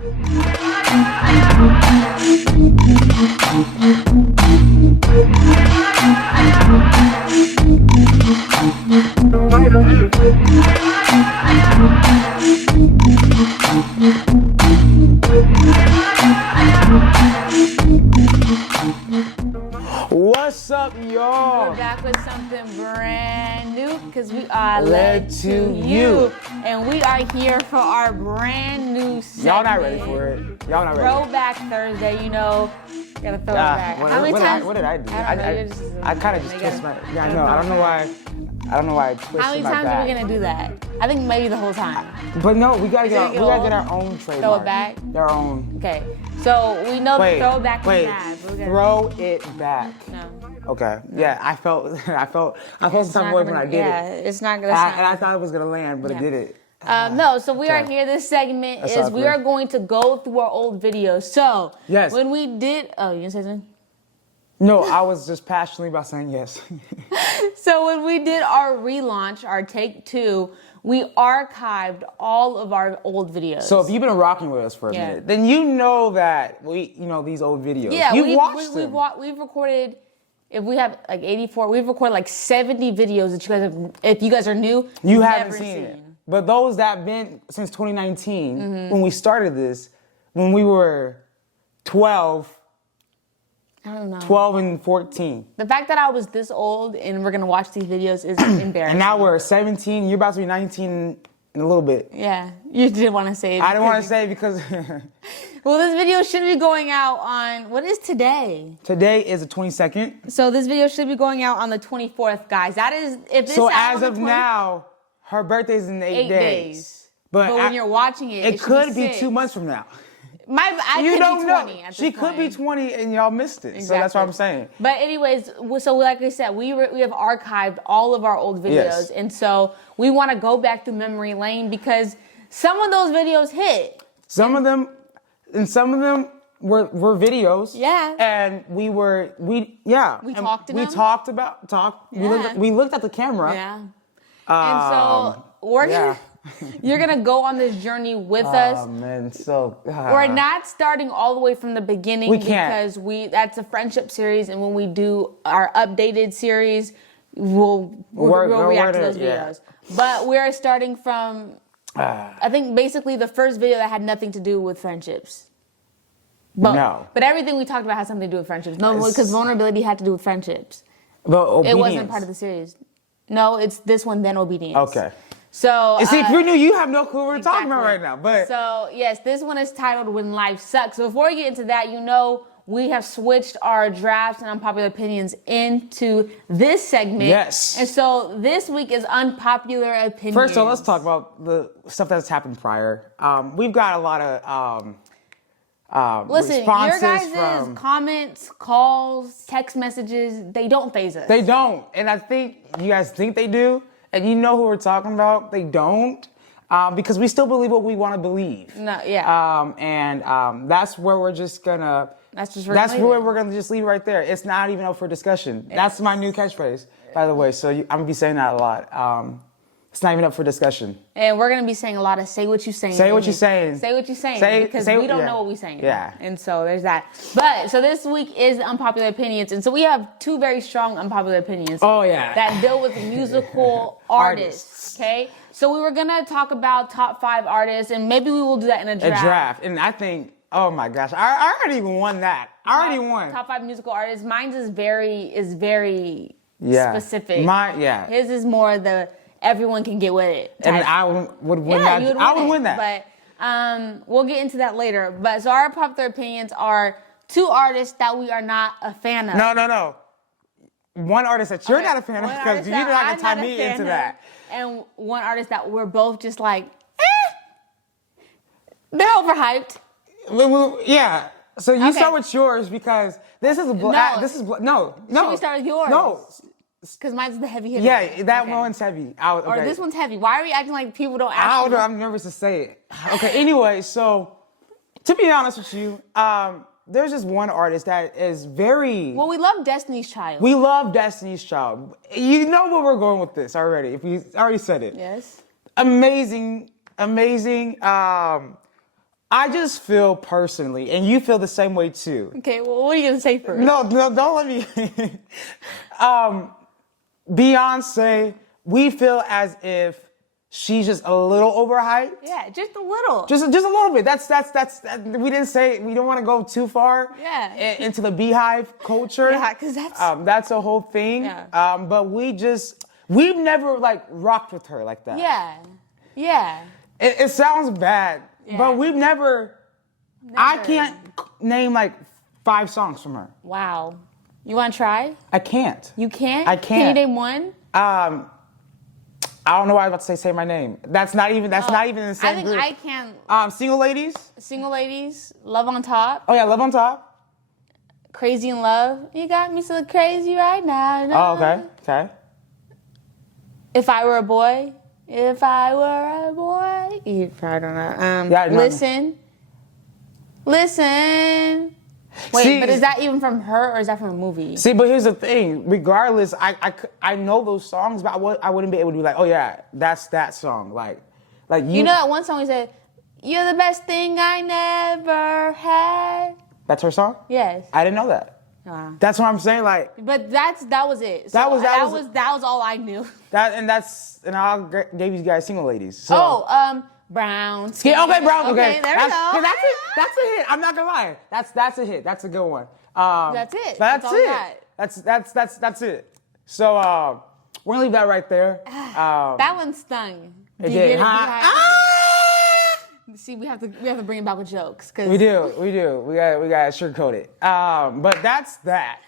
What's up, y'all? We're back with something brand new because we are led to you. And we are here for our brand new segment. Y'all not ready for it. Y'all not ready. Throwback Thursday, you know. Gotta throw it back. How many times? What did I do? I kind of just twisted my. Yeah, I know. I don't know why. I don't know why I twisted my back. How many times are we gonna do that? I think maybe the whole time. But no, we gotta get our own trademark. Throw it back. Our own. Okay. So we know the throwback is bad. Throw it back. No. Okay. Yeah, I felt some type of way when I did it. Yeah, it's not gonna. And I thought it was gonna land, but it didn't. No, so we are here. This segment is we are going to go through our old videos. So yes, when we did, you gonna say something? No, I was just passionately about saying yes. So when we did our relaunch, our take 2, we archived all of our old videos. So if you've been rocking with us for a minute, then you know that these old videos. Yeah, you've watched them. We've recorded. If we have like 84, we've recorded like 70 videos that you guys have. If you guys are new, you haven't seen it. But those that have been since 2019, when we started this, when we were 12. I don't know. 12 and 14. The fact that I was this old and we're going to watch these videos is embarrassing. And now we're 17. You're about to be 19 in a little bit. Yeah. You didn't want to say it. I didn't want to say it because... Well, this video should be going out on... What is today? Today is the 22nd. So this video should be going out on the 24th, guys. That is... If this so as of now, her birthday's in 8 days. But when you're watching it, it could be 2 months from now. You don't know. She could be 20 and y'all missed it. Exactly. So that's what I'm saying. But anyways, so like I said, we have archived all of our old videos. Yes. And so we want to go back through memory lane because some of those videos hit. Some of them were videos. Yeah. And we talked to them. We looked at the camera. Yeah. And so you're going to go on this journey with us. Oh, man. We're not starting all the way from the beginning because that's a friendship series. And when we do our updated series, we'll react to those videos. But we're starting from, I think, basically the first video that had nothing to do with friendships. But everything we talked about has something to do with friendships. No, because vulnerability had to do with friendships. But it wasn't part of the series. No, it's this one, then obedience. Okay. So, see, if you're new, you have no clue what we're talking about right now. But so, yes, this one is titled When Life Sucks. So before we get into that, we have switched our drafts and unpopular opinions into this segment. Yes. And so this week is unpopular opinions. First of all, let's talk about the stuff that's happened prior. We've got a lot of listen, responses your guys' comments, calls, text messages, they don't faze us. They don't. And I think you guys think they do. And you know who we're talking about. They don't. Because we still believe what we want to believe. No, yeah. And that's where we're just gonna... That's where we're gonna just leave it right there. It's not even up for discussion. That's my new catchphrase, by the way. So I'm gonna be saying that a lot. It's not even up for discussion. And we're gonna be saying a lot of say what you're saying. Say what you're saying. Say what you're saying. Because we don't know what we're saying. Yeah. And so there's that. But so this week is unpopular opinions, and so we have 2 very strong unpopular opinions. Oh yeah. That deal with musical artists. Okay. So we were gonna talk about top 5 artists, and maybe we will do that in a draft. And I think, oh my gosh, I already won that. I already won. Top 5 musical artists. Mine is very specific. His is more the everyone can get with it. And I would win that. I would win that. But we'll get into that later. But so our popular opinions are 2 artists that we are not a fan of. No. One artist that you're not a fan of because you're not going to tie me into that. And one artist that we're both just like, they're overhyped. Yeah. So you start with yours because this is no. Should we start with yours? No. Because mine's the heavy hitter. Yeah, that one's heavy. Or this one's heavy. Why are we acting like people don't ask? I don't know. I'm nervous to say it. Okay. Anyway, so to be honest with you, there's just one artist that is very... Well, we love Destiny's Child. We love Destiny's Child. You know where we're going with this already. If we already said it. Yes. Amazing I just feel personally, and you feel the same way too. Okay, well, what are you gonna say first? No, don't let me. Beyonce, we feel as if she's just a little overhyped. Yeah, just a little. Just a little bit. That's we didn't say, we don't want to go too far. Yeah. Into the beehive culture. Yeah, because that's a whole thing. Yeah. But we've never like rocked with her like that. Yeah. Yeah. It sounds bad, but we've never. I can't name like 5 songs from her. Wow. You want to try? I can't. You can't? I can't. Can you name one? I don't know why I was about to say my name. That's not even in the same group. I think I can. Single Ladies. Single Ladies. Love on Top. Oh yeah, Love on Top. Crazy in Love. You got me so crazy right now. Oh, okay. Okay. If I Were a Boy. If I Were a Boy. You probably don't know. Listen. Listen. Wait, but is that even from her or is that from a movie? See, but here's the thing. Regardless, I know those songs, but I wouldn't be able to be like, oh yeah, that's that song. Like you know that one song he said, "You're the best thing I never had." That's her song? Yes. I didn't know that. Wow. That's what I'm saying. Like, but that was it. So that was all I knew. And I gave you guys Single Ladies. So. Brown skin. Yeah, okay, brown. Okay, there we go. That's a hit. I'm not gonna lie. That's a hit. That's a good one. That's it. That's it. That's it. So we're gonna leave that right there. That one stung. It did. See, we have to bring it back with jokes because we do. We gotta sugarcoat it. But that's that.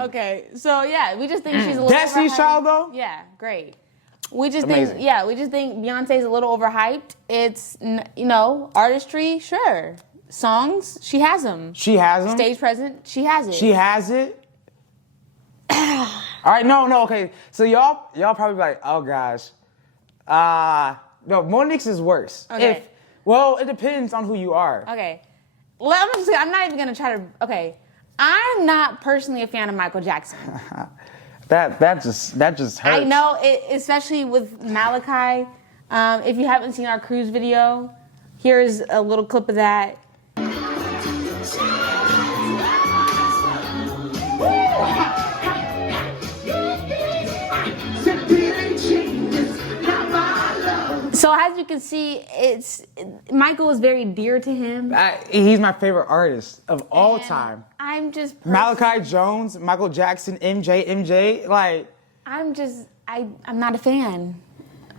Okay, so yeah, we just think she's a little. Destiny's Child though. Yeah, great. We just think Beyonce's a little overhyped. It's, artistry, sure. Songs, she has them. She has them. Stage presence, she has it. She has it. All right, no, okay. So y'all probably be like, oh gosh. No, Monique's is worse. Okay. It depends on who you are. Okay. Well, I'm not even gonna try to. Okay, I'm not personally a fan of Michael Jackson. That just hurts. I know, especially with Malachi. If you haven't seen our cruise video, here's a little clip of that. So as you can see, Michael is very dear to him. He's my favorite artist of all time. I'm just Malachi Jones, Michael Jackson, MJ. Like I'm not a fan.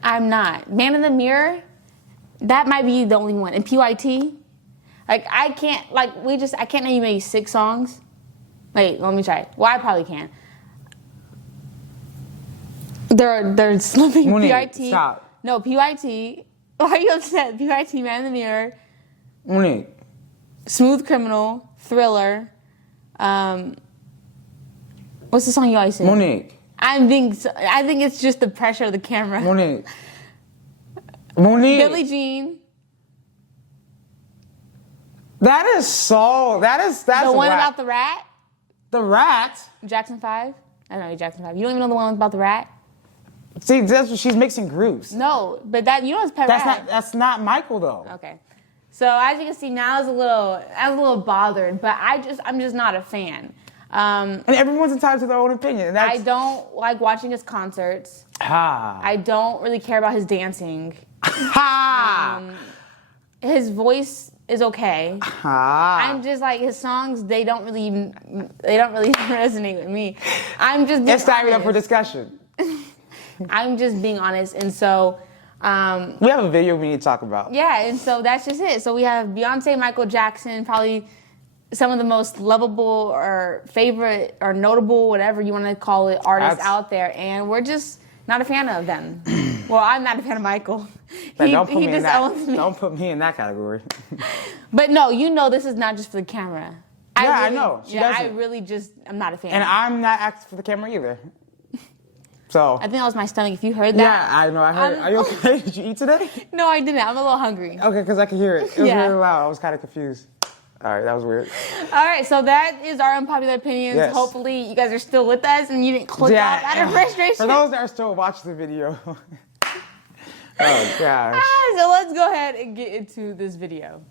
I'm not. Man in the Mirror, that might be the only one. And P.Y.T. Like I can't name you maybe 6 songs. Wait, let me try. Well, I probably can. They're slipping. P.Y.T. Stop. No, P.Y.T. Why are you upset? P.Y.T. Man in the Mirror. Monique. Smooth Criminal. Thriller. What's the song you always sing? Monique. I think it's just the pressure of the camera. Monique. Billie Jean. That's the one about the rat. The rat. Jackson 5. I don't know Jackson 5. You don't even know the one about the rat. See, that's what she's mixing groups. No, but it's Pet Rat. That's not Michael though. Okay. So as you can see, now I was a little bothered, but I'm just not a fan. And everyone's entitled to their own opinion. I don't like watching his concerts. I don't really care about his dancing. His voice is okay. I'm just like his songs. They don't really resonate with me. It's not even up for discussion. I'm just being honest, and so. We have a video we need to talk about. Yeah, and so that's just it. So we have Beyonce, Michael Jackson, probably some of the most lovable or favorite or notable, whatever you want to call it, artists out there, and we're just not a fan of them. Well, I'm not a fan of Michael. Don't put me in that category. But no, this is not just for the camera. I know. I'm not a fan. And I'm not acting for the camera either. So I think that was my stomach. If you heard that. Yeah, I know. I heard it. Are you okay? Did you eat today? No, I didn't. I'm a little hungry. Okay, because I could hear it. It was really loud. I was kind of confused. All right, that was weird. All right, so that is our unpopular opinions. Yes. Hopefully you guys are still with us and you didn't click off out of frustration. For those that are still watching the video. Oh, gosh. So let's go ahead and get into this video.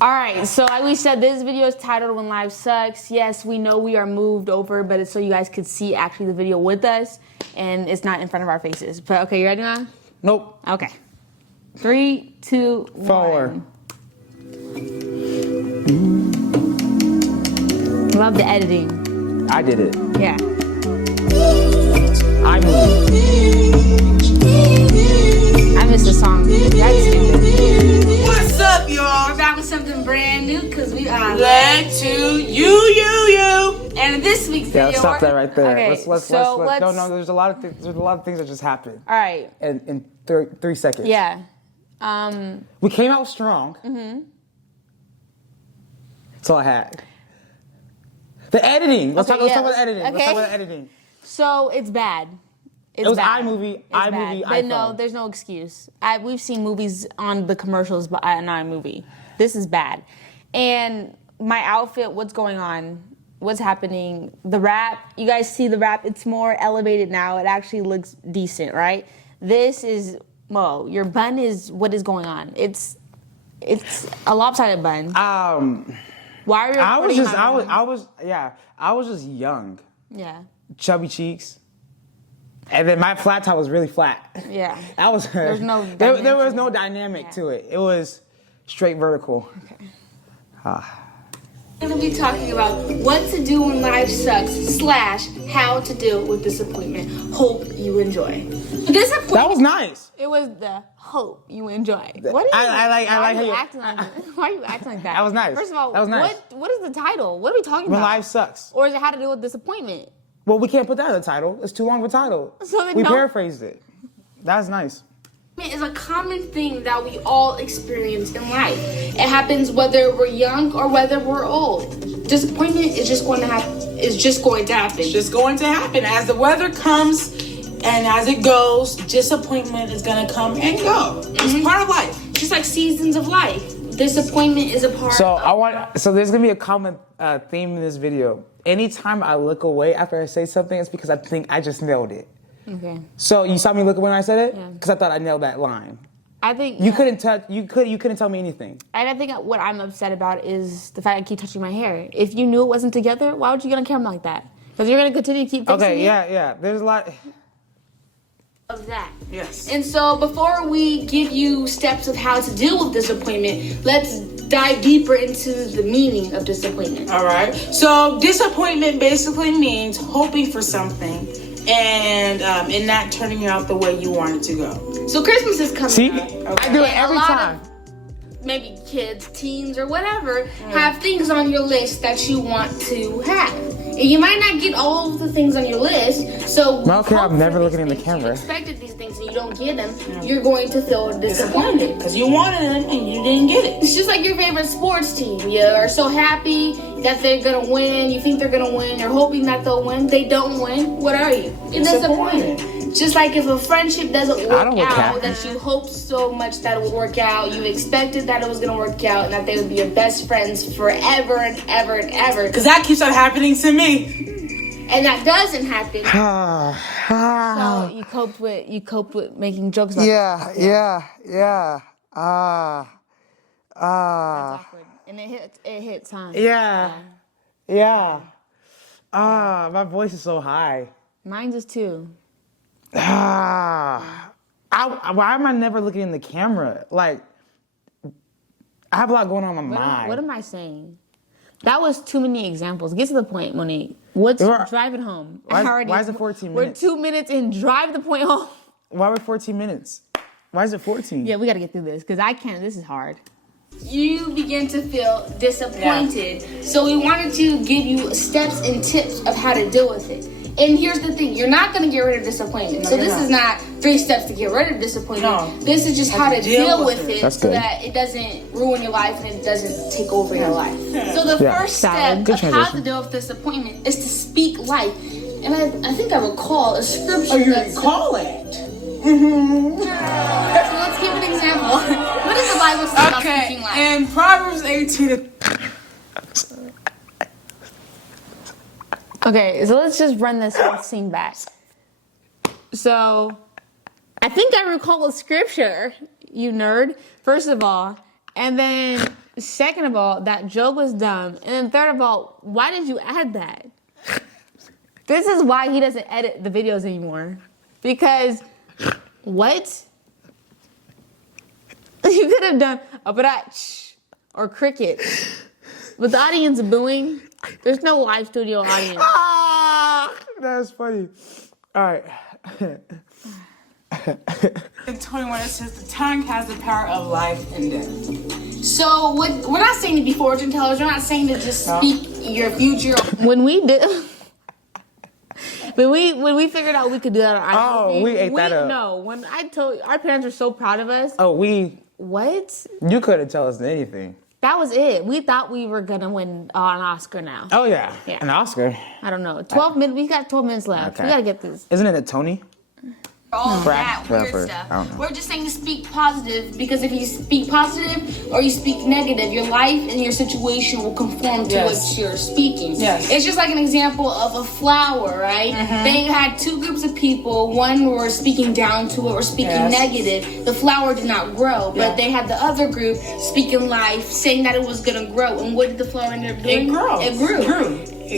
All right, so like we said, this video is titled When Life Sucks. Yes, we know we are moved over, but it's so you guys could see actually the video with us, and it's not in front of our faces. But okay, you ready now? Nope. Okay. 3, 2, 4. 1. Love the editing. I did it. Yeah. I moved. I missed the song. That's stupid. What's up, y'all? We're back with something brand new because we are Glad to you. And this week's video. Yeah, stop that right there. Okay, Let's. No. There's a lot of things. There's a lot of things that just happened. All right. In 3 seconds. Yeah. We came out strong. Mm-hmm. That's all I had. The editing. Let's talk about editing. Okay. Let's talk about editing. So it's bad. It was bad. iMovie. It's iMovie. bad. But iPhone. no, there's no excuse. We've seen movies on the commercials, but on iMovie. This is bad. And my outfit. What's going on? What's happening? The wrap. You guys see the wrap? It's more elevated now. It actually looks decent, right? This is your bun is what is going on. It's a lopsided bun. Why are you? I was just young. Yeah. Chubby cheeks. And then my flat top was really flat. Yeah. That was There's no there was no dynamic to it. It was straight vertical. Okay. We're going to be talking about what to do when life sucks / how to deal with disappointment. Hope you enjoy. Disappointment. That was nice. It was the hope you enjoy. What is I like how you acting like that? Why are you acting like that? That was nice. First of all, that was nice. What is the title? What are we talking When about? life sucks. Or is it how to deal with disappointment? Well, we can't put that in the title. It's too long of a title. So then we don't- paraphrased it. That's nice. Is a common thing that we all experience in life. It happens whether we're young or whether we're old. Disappointment is just going to happen. It's just going to happen. It's just going to happen. As the weather comes and as it goes, disappointment is going to come and go. It's part of life. Just like seasons of life. Disappointment is a part So there's going to be a common theme in this video. Anytime I look away after I say something, it's because I think I just nailed it. Okay. So you saw me look away when I said it? Yeah. Because I thought I nailed that line. I think You couldn't tell me anything. And I think what I'm upset about is the fact I keep touching my hair. If you knew it wasn't together, why would you get on camera like that? Because you're gonna continue to keep fixing it. Okay, yeah. There's a lot Of that. Yes. And so before we give you steps of how to deal with disappointment, let's dive deeper into the meaning of disappointment. All right. So disappointment basically means hoping for something and it not turning out the way you want it to go. So Christmas is coming See? up. I do it And every a lot time. Maybe kids, teens, or whatever, have things on your list that you want to have. And you might not get all of the things on your list, so Okay, I'm never looking in the You camera. expected these things and you don't get them, you're going to feel disappointed. Because you wanted it and you didn't get it. It's just like your favorite sports team. You are so happy that they're gonna win. You think they're gonna win. You're hoping that they'll win. They don't win. What are you? You're disappointed. Just like if a friendship doesn't work look out, happy. that you hoped so much that it would work out. You expected that it was gonna work out and that they would be your best friends forever and ever and ever. Because that keeps on happening to me. And that doesn't happen. So you coped with making jokes about Yeah. That's awkward. And it hits, huh? Yeah. My voice is so high. Mine is too. Why am I never looking in the camera? Like, I have a lot going on in my mind. What am I saying? That was too many examples. Get to the point, Monique. Drive it home? Why is it 14 minutes? We're 2 minutes in. Drive the point home. Why are we 14 minutes? Why is it 14? Yeah, we got to get through this because I can't. This is hard. You begin to feel disappointed. Yeah. So we wanted to give you steps and tips of how to deal with it. And here's the thing, you're not going to get rid of disappointment. No, so this is not 3 steps to get rid of disappointment. No. This is just how to deal with it That's so good. that it doesn't ruin your life and it doesn't take over your life. So the first Solid. step Good of how to transition. deal with disappointment is to speak life. And I think I recall a scripture Oh, you that recall it? So let's give an example. What does the Bible say about speaking life? In Proverbs 18. Okay, so let's just run this whole scene back. So, I think I recall a scripture, you nerd, first of all, and then Second of all, that joke was dumb. And then third of all, why did you add that? This is why he doesn't edit the videos anymore. Because, what? You could have done a brach or cricket. With the audience booing, there's no live studio audience. That's funny. All right. In 21, it says the tongue has the power of life and death. So we're not saying to be fortune tellers. We're not saying to just speak your future. When we did, when we figured out we could do that on our we ate that up. No, when I told our parents were so proud of us. Oh, what? You couldn't tell us anything. That was it. We thought we were gonna win an Oscar now. Oh yeah, an Oscar. I don't know. 12 minutes. We got 12 minutes left. Okay. We gotta get this. Isn't it a Tony? All that weird stuff. We're just saying to speak positive, because if you speak positive or you speak negative, your life and your situation will conform to what you're speaking. Yes. It's just like an example of a flower, right? They had two groups of people. One were speaking down to it or speaking negative. The flower did not grow, but they had the other group speaking life, saying that it was going to grow. And what did the flower end up doing? It grew. It grew. So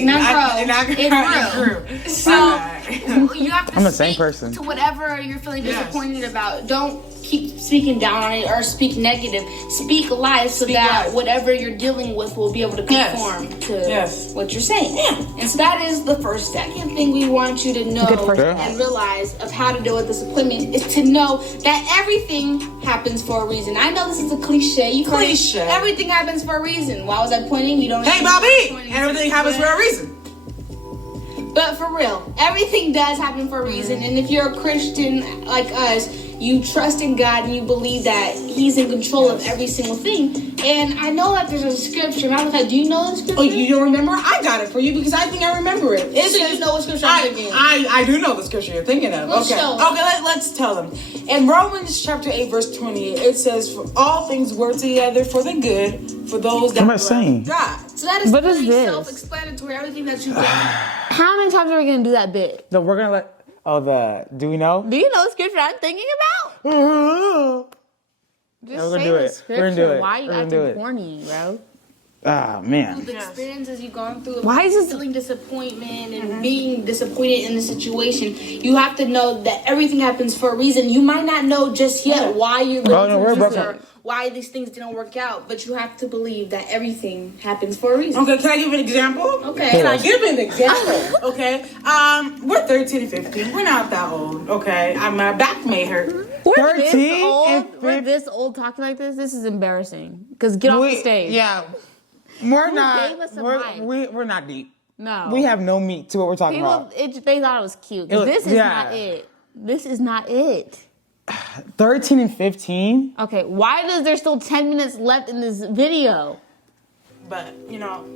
you have to I'm the same person. To whatever you're feeling disappointed about. Don't keep speaking down on it or speak negative. Speak life so that whatever you're dealing with will be able to conform to what you're saying. And so that is the first. Second thing we want you to know and realize of how to deal with disappointment is to know that everything happens for a reason. I know this is a cliche. Everything happens for a reason. Why was I pointing? You don't. Hey, Bobby! Everything happens for a reason. But for real, everything does happen for a reason. And if you're a Christian like us, you trust in God and you believe that He's in control of every single thing. And I know that there's a scripture. Matter of fact, do you know the scripture? Oh, you don't remember? I got it for you because I think I remember it. You know what scripture I'm thinking? I do know the scripture you're thinking of. Let's tell them. In Romans chapter 8, verse 28, it says, "For all things work together for the good for those that love God." So that is pretty self-explanatory. Everything that you do. How many times are we gonna do that bit? No, we're gonna let. Do we know? Do you know the scripture I'm thinking about? Just we're gonna say do the it. scripture. We're gonna do it. Why are you acting corny, bro? Ah, man. The experiences you've gone through, why is this feeling disappointment and being disappointed in the situation, you have to know that everything happens for a reason. You might not know just yet why you're going through this or why these things didn't work out, but you have to believe that everything happens for a reason. Okay, can I give an example? Okay. Can I give an example? Okay. We're 13 and 15. We're not that old. Okay. My back may hurt. We're this old talking like this. This is embarrassing. Because get off the stage. Yeah. We're not deep. No. We have no meat to what we're talking about. They thought it was cute. This is not it. This is not it. 13 and 15? Okay, why is there still 10 minutes left in this video? But,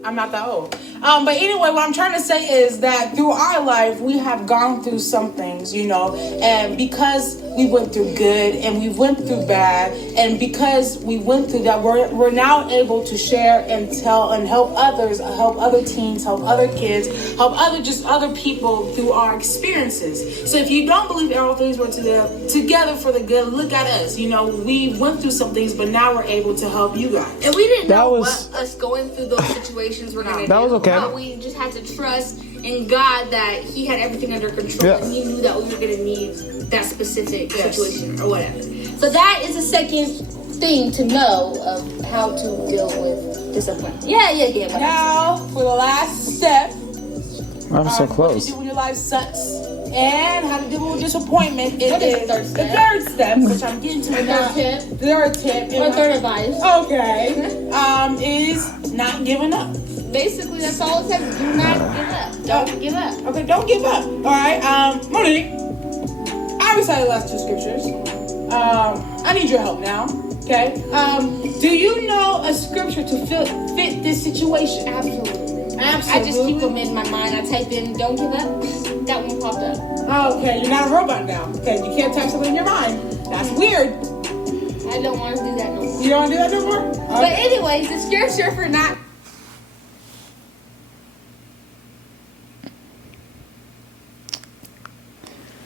I'm not that old. But anyway, what I'm trying to say is that through our life, we have gone through some things, and because we went through good and we went through bad, and because we went through that, we're now able to share and tell and help others, help other teens, help other kids, help other people through our experiences. So if you don't believe all things were together for the good, look at us. We went through some things, but now we're able to help you guys. And we didn't know what us going through those situations were going to do. That was okay. But we just had to trust in God that He had everything under control, and He knew that we were going to need that specific situation or whatever. So that is the second thing to know of how to deal with disappointment. Yeah. Now, for the last step. I'm so close. What to do when your life sucks and how to deal with disappointment. What is the third step, which I'm getting to now. The third tip. Or third advice. Okay. Is not giving up. Basically, that's all it says. Do not give up. Don't give up. Okay, don't give up. All right. Monique, I recited the last two scriptures. I need your help now. Okay. Do you know a scripture to fit this situation? Absolutely. I just keep them in my mind. I type in "don't give up." That one popped up. Okay, you're not a robot now. Okay, you can't type something in your mind. That's weird. I don't want to do that no more. You don't want to do that no more? Okay. But anyways, the scripture for not.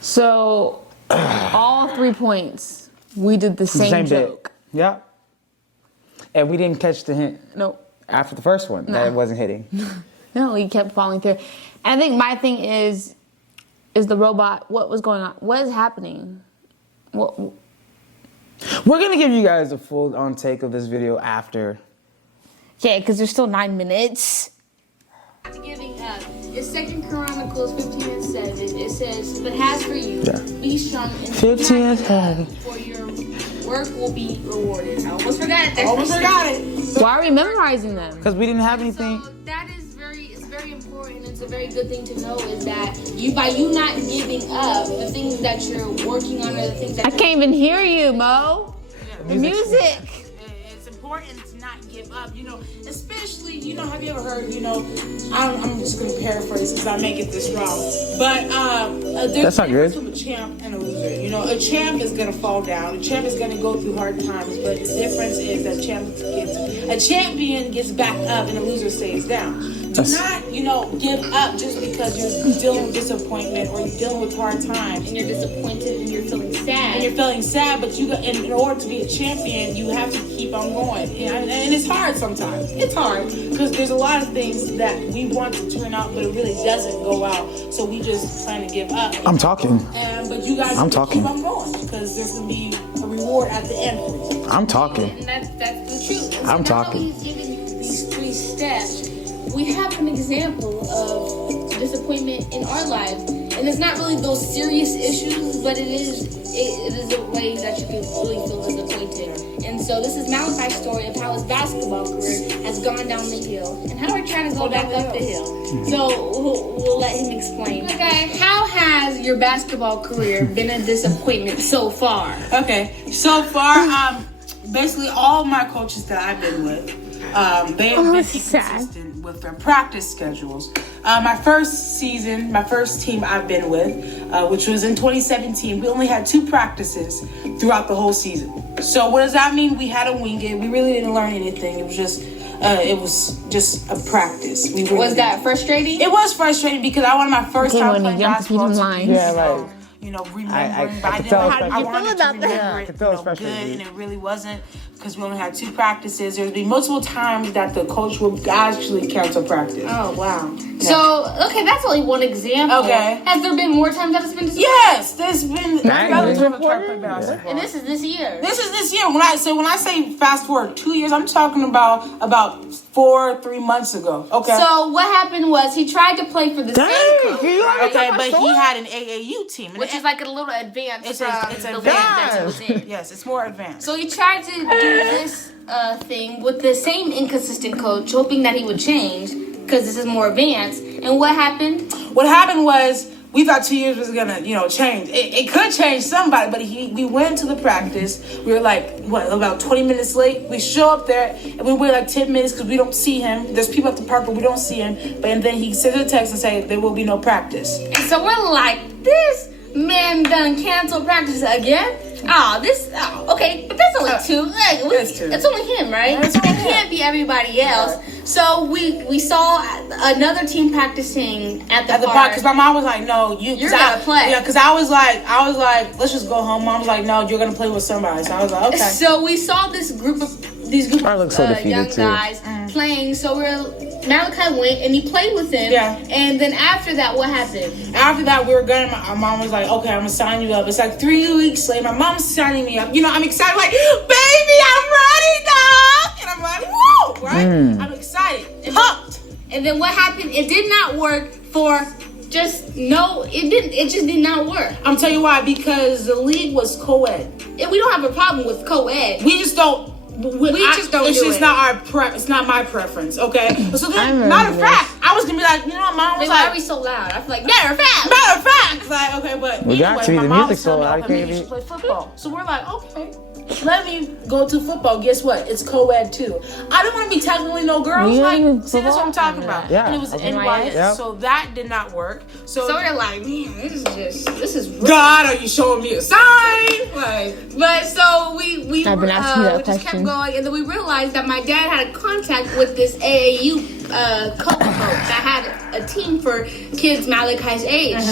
So, all 3 points, we did the same joke. Yeah. And we didn't catch the hint. Nope. After the first one, that it wasn't hitting. No, he kept falling through. I think my thing is the robot. What was going on? What is happening? What? We're gonna give you guys a full on take of this video after. Yeah, because there's still 9 minutes. Giving up. It's 2 Chronicles 15:7. It says, "But as for you, be strong and 15:7. for your work will be rewarded." I almost forgot it. Almost forgot it. Why are we memorizing them? Because we didn't have anything. So that is very important. It's a very good thing to know is that by you not giving up, the things that you're working on are the things that I can't even hear you, Mo. The music. It's important to not give up, especially, have you ever heard, I'm just going to paraphrase because I may get this wrong, but there's a difference between a champ and a loser. A champ is going to fall down. A champ is going to go through hard times, but the difference is that a champion gets back up and a loser stays down. Do not, give up just because you're dealing with disappointment or you're dealing with hard times. And you're disappointed and you're feeling sad. And you're feeling sad, but in order to be a champion, you have to keep on going. And it's hard sometimes. It's hard because there's a lot of things that we want to turn out, but it really doesn't go out. So we just plan to give up. I'm talking. But you guys keep on going because there's going to be a reward at the end. I'm talking. And that's the truth. I'm talking. He's giving these 3 steps. We have an example of disappointment in our lives, and it's not really those serious issues, but it is a way that you can really feel disappointed. And so this is Malachi's story of how his basketball career has gone down the hill, and how we're trying to go back up the hill. So we'll let him explain. Okay, how has your basketball career been a disappointment so far? Okay, so far, basically all my coaches that I've been with, they have been inconsistent with their practice schedules. My first team I've been with, which was in 2017, we only had 2 practices throughout the whole season. So what does that mean? We had to wing it. We really didn't learn anything. It was just a practice. Was that frustrating? It was frustrating because I wanted my first time playing basketball. Yeah, right. Remembering, but I didn't tell know how I wanted to remember I could tell it good, and it really wasn't because we only had 2 practices. There'd be multiple times that the coach would actually cancel practice. Oh, wow. Yeah. So, okay, that's only one example. Okay. Has there been more times that it's been disappointing? Yes, there's been other times I've tried to play basketball. And this is this year. This is this year. When I say fast forward 2 years, I'm talking about 3 months ago. Okay. So what happened was he tried to play for the same coach. Okay, but he had an AAU team, which is like a little advanced. It's the advanced. that he was in. Yes, it's more advanced. So he tried to do this thing with the same inconsistent coach, hoping that he would change because this is more advanced. And what happened? What happened was we thought 2 years was gonna, change. It could change somebody, but we went to the practice. We were like, about 20 minutes late. We show up there and we wait like 10 minutes because we don't see him. There's people at the park, but we don't see him. And then he sends a text and say there will be no practice. And so we're like, this man done cancel practice again? Okay, but that's only 2. It's only him, right? It can't be everybody else. So we saw another team practicing at the park because my mom was like, "No, you're gonna play." Yeah, because I was like, let's just go home. Mom was like, "No, you're gonna play with somebody." So I was like, "Okay." So we saw this group of young guys playing. So Malachi went and he played with him. Yeah. And then after that, what happened? After that, we were going. My mom was like, "Okay, I'm gonna sign you up." It's like 3 weeks later. My mom's signing me up. I'm excited. Like, baby, I'm ready now. And I'm like, whoa, right? I'm excited, pumped. And then what happened? It did not work for. It just did not work. I'm telling you why. Because the league was co-ed. And we don't have a problem with co-ed. We just don't. It's not my preference, okay? So then, matter of fact, I was gonna be like, Mom was like, why are we so loud? I feel like, matter of fact. Like, okay, but we got to. My the mom music so loud, I should play football. So we're like, okay, let me go to football. Guess what? It's co-ed too. I don't want to be technically no girls. See, that's what I'm talking about. Yeah. And it was NYS, so that did not work. So we're like, man, this is really God, are you showing me a sign? But so we just kept going, and then we realized that my dad had a contact with this AAU coach that had a team for kids Malachi's age,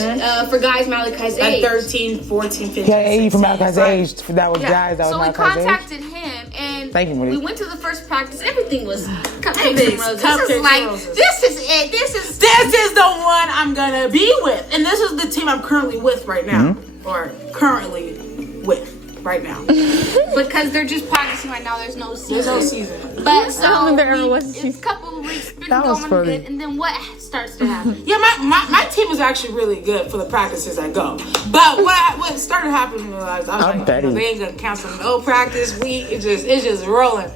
for guys Malachi's age. Like 13, 14, 15. Yeah, AAU for Malachi's age. That was guys that was Malachi's age. So we contacted him, and Thank you, Monique. We went to the first practice. Everything was cupcakes and roses. Cupcakes This is like, and roses. this is it. This is the one I'm gonna be with, and this is the team I'm currently with right now, or currently with right now. Because they're just practicing right now. There's no season. There's no season. But so was it's a couple of weeks been That was going funny. good, and then what starts to happen? Yeah, my team is actually really good for the practices I go. But what started happening was I was like, they ain't gonna cancel no practice. It's just rolling.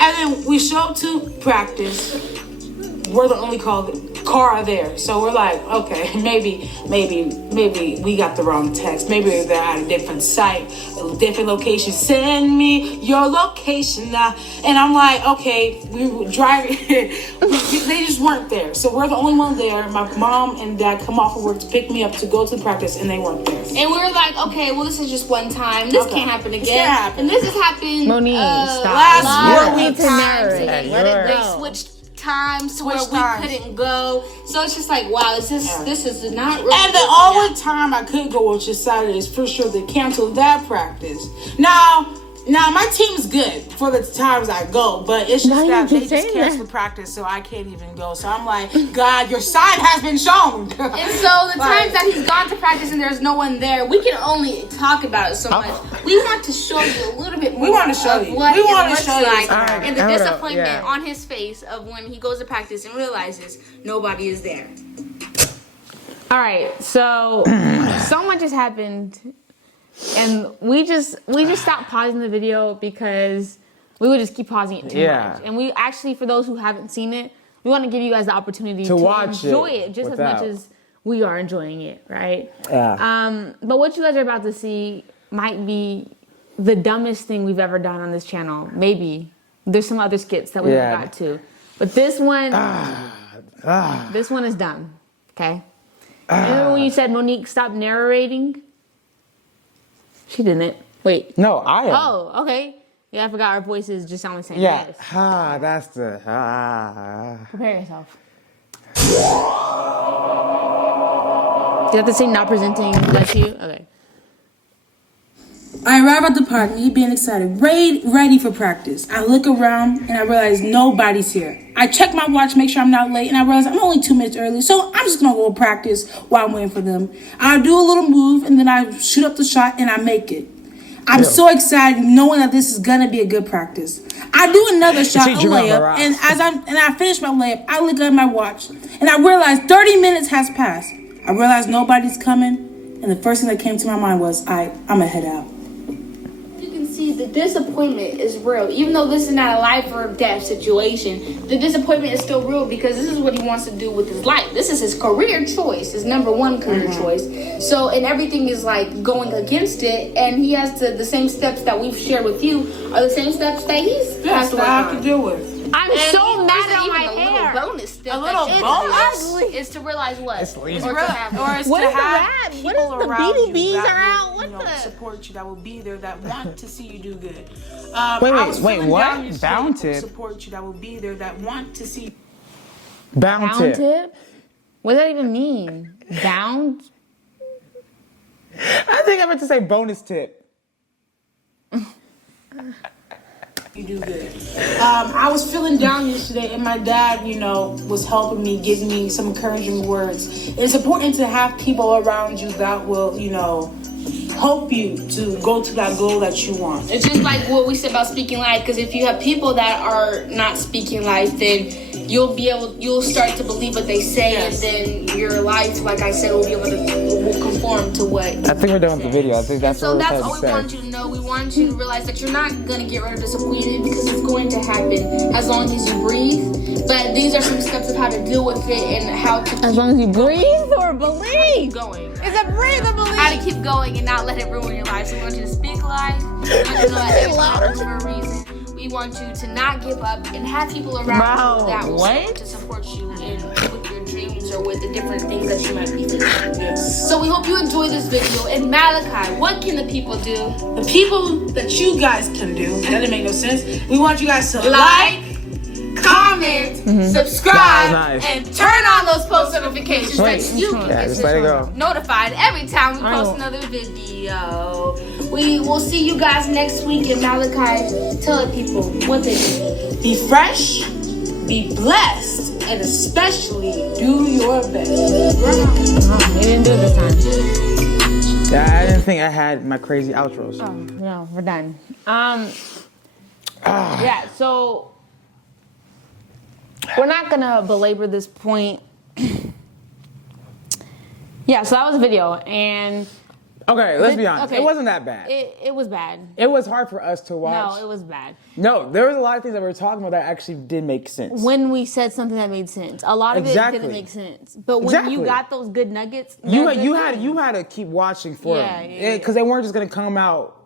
And then we show up to practice. We're the only car there, so we're like, okay, maybe we got the wrong text. Maybe they're at a different site, a different location. Send me your location now. And I'm like, okay, we were driving. They just weren't there, so we're the only one there. My mom and dad come off of work to pick me up to go to the practice, and they weren't there. And we were like, okay, well, this is just one time. This can't happen again. Can't happen. And this has happened Monique, stop. Last year. times. Let it They go. switched times to where Switched we times. couldn't go. So it's just like, wow, this is not really. And the only time I could go, which is Saturday, is for sure they canceled that practice. Now my team's good for the times I go, but it's just that they just canceled practice, so I can't even go. So I'm like, God, your sign has been shown. And so the times that he's gone to practice and there's no one there, we can only talk about it so much. We want to show you a little bit more want to show of you. what We it want to looks show you. like Alright, and the hold up, disappointment yeah. on his face of when he goes to practice and realizes nobody is there. All right, so much has happened, and we just stopped pausing the video because we would just keep pausing it too much. And we actually, for those who haven't seen it, we want to give you guys the opportunity to watch enjoy it just as much as we are enjoying it, right? Yeah. But what you guys are about to see might be the dumbest thing we've ever done on this channel. Maybe there's some other skits that we haven't got to, but this one is dumb. Okay. Remember when you said, Monique, stop narrating? She didn't. Wait. No, I am. Oh, okay. Yeah, I forgot our voices just sound the same. Yeah. Yes. That's the. Prepare yourself. Do you have to say not presenting like you? Okay. I arrive at the park, me being excited, ready for practice. I look around and I realize nobody's here. I check my watch, make sure I'm not late, and I realize I'm only 2 minutes early, so I'm just gonna go practice while I'm waiting for them. I do a little move and then I shoot up the shot and I make it. I'm so excited knowing that this is gonna be a good practice. I do another shot, a layup, and as I finish my layup, I look at my watch and I realize 30 minutes has passed. I realize nobody's coming, and the first thing that came to my mind was, I'm gonna head out. See, the disappointment is real. Even though this is not a life or death situation, the disappointment is still real because this is what he wants to do with his life. This is his career choice, his number one career choice. So, and everything is like going against it, and he has to, the same steps that we've shared with you are the same steps that he's has to have to deal with. I'm so mad at my hair. Bonus step A little bonus is to realize what? It's lazy. Or to have What is the rap? People What is the around you BDBs that around? will, What the? support you, that will be there, that want to see you do good. Wait, I was wait, feeling what? down yesterday, Bounted? people support you, that will be there, that want to see. Bound Bound tip. tip? What does that even mean? Bound? I think I meant to say bonus tip. You do good. I was feeling down yesterday, and my dad, was helping me, giving me some encouraging words. It's important to have people around you that will, help you to go to that goal that you want. It's just like what we said about speaking life, because if you have people that are not speaking life, then you'll start to believe what they say, and then your life, like I said, will conform to what. I think we're done with the video. I think that's so what we're that's trying all to we say. want you to know. We want you to realize that you're not gonna get rid of disappointment because it's going to happen as long as you breathe. But these are some steps of how to deal with it and how to As long as you breathe or believe. going. Is it breathe or believe? How to keep going and not let it ruin your life. So we want you to speak life. We want you to know that everything happens for a reason. We want you to not give up and have people around you that will support you with your dreams or with the different things that you might be thinking. Yes. So we hope you enjoy this video. And Malachi, what can the people do? The people that you guys can do, that didn't make no sense. We want you guys to Like, comment, comment, subscribe, and turn on those post notifications so you can get notified every time we post another video. We will see you guys next week. And Malachi, tell the people what they do. Be fresh, be blessed, and especially do your best. You didn't do it this time. Yeah, I didn't think I had my crazy outros. Oh, no, we're done. Yeah, so we're not gonna belabor this point. Yeah, so that was a video, and okay, let's be honest. Okay. It wasn't that bad. It was bad. It was hard for us to watch. No, it was bad. No, there was a lot of things that we were talking about that actually did make sense. When we said something that made sense, a lot of it didn't make sense. But when you got those good nuggets, you had to keep watching for them because they weren't just gonna come out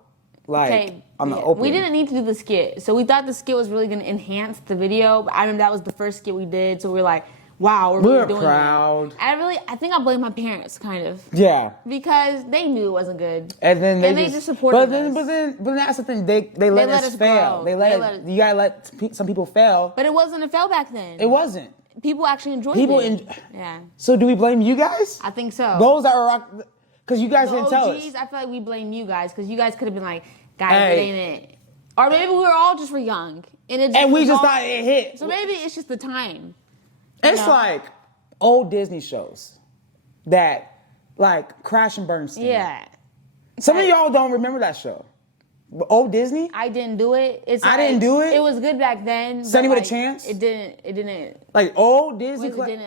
on the open. We didn't need to do the skit, so we thought the skit was really gonna enhance the video. But I remember that was the first skit we did, so we were like, wow, we're really doing proud. It. I think I blame my parents, kind of. Yeah. Because they knew it wasn't good. And then they just supported us. But that's the thing. They let us fail. Grow. You gotta let some people fail. But it wasn't a fail back then. It wasn't. People actually enjoyed it. Yeah. So do we blame you guys? I think so. Those that were because you guys didn't tell us. I feel like we blame you guys because you guys could have been like, guys, it ain't it. Or maybe we were all just young. And we just thought it hit. So maybe it's just the time. It's like old Disney shows that like Crash and Bernstein. Yeah. Some of y'all don't remember that show. But old Disney? I didn't do it. I didn't do it? It was good back then. Sunny with a Chance? It didn't. Like old Disney? It didn't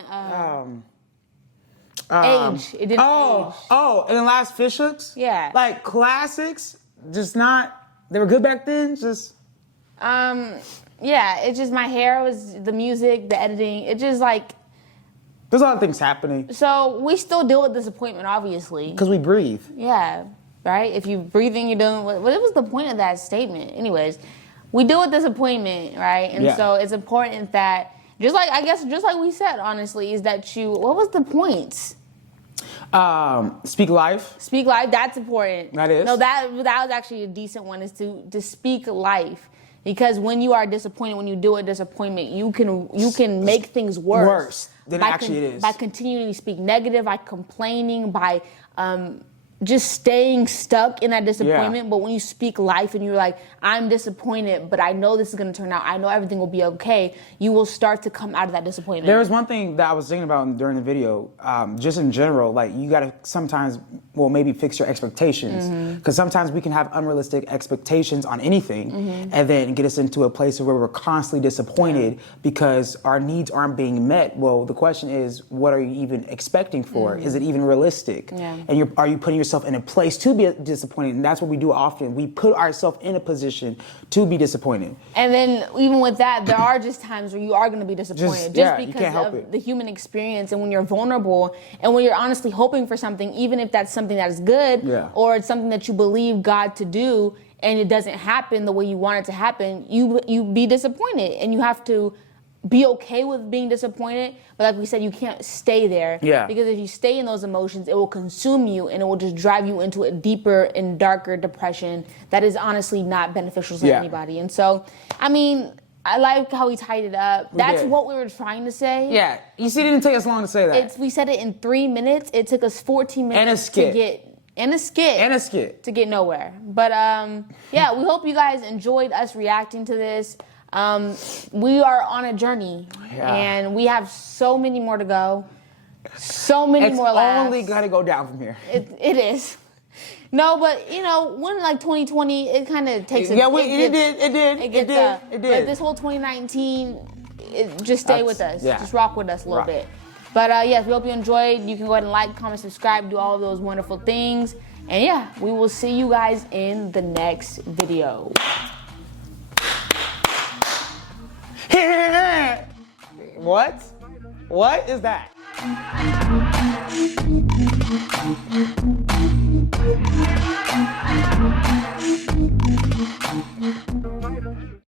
age. It didn't age. Oh, and the Last Fish Hooks? Yeah. Like classics, just not, they were good back then, just. Yeah, it's just my hair was the music, the editing. It just like. There's a lot of things happening. So we still deal with disappointment, obviously. Because we breathe. Yeah, right? If you're breathing, you're doing what was the point of that statement? Anyways, we deal with disappointment, right? And so it's important that, just like we said, honestly, is that what was the point? Speak life. Speak life, that's important. That is. No, that was actually a decent one, is to speak life. Because when you are disappointed, when you deal with disappointment, you can make things worse than actually it is. By continuing to speak negative, by complaining, by just staying stuck in that disappointment. But when you speak life and you're like, I'm disappointed, but I know this is going to turn out, I know everything will be okay, you will start to come out of that disappointment. There was one thing that I was thinking about during the video, just in general, like you got to sometimes, maybe fix your expectations. Because sometimes we can have unrealistic expectations on anything and then get us into a place where we're constantly disappointed because our needs aren't being met. Well, the question is, what are you even expecting for? Is it even realistic? Yeah. And are you putting yourself in a place to be disappointed? And that's what we do often. We put ourselves in a position to be disappointed. And then even with that, there are just times where you are going to be disappointed just you because can't help of it. The human experience, and when you're vulnerable and when you're honestly hoping for something, even if that's something that is good or it's something that you believe God to do and it doesn't happen the way you want it to happen, you be disappointed, and you have to be okay with being disappointed, but like we said, you can't stay there. Yeah. Because if you stay in those emotions, it will consume you and it will just drive you into a deeper and darker depression that is honestly not beneficial to anybody. And so, I mean, I like how we tied it up. That's what we were trying to say. Yeah. You see, it didn't take us long to say that. We said it in 3 minutes. It took us 14 minutes to get... And a skit. To get nowhere. But, yeah, we hope you guys enjoyed us reacting to this. We are on a journey, and we have so many more to go. So many more laughs. It's only got to go down from here. It is. No, but, when like 2020, it kind of takes it did. But this whole 2019, just stay with us. Yeah. Just rock with us a little bit. But, yes, we hope you enjoyed. You can go ahead and like, comment, subscribe, do all of those wonderful things. And, yeah, we will see you guys in the next video. What? What is that?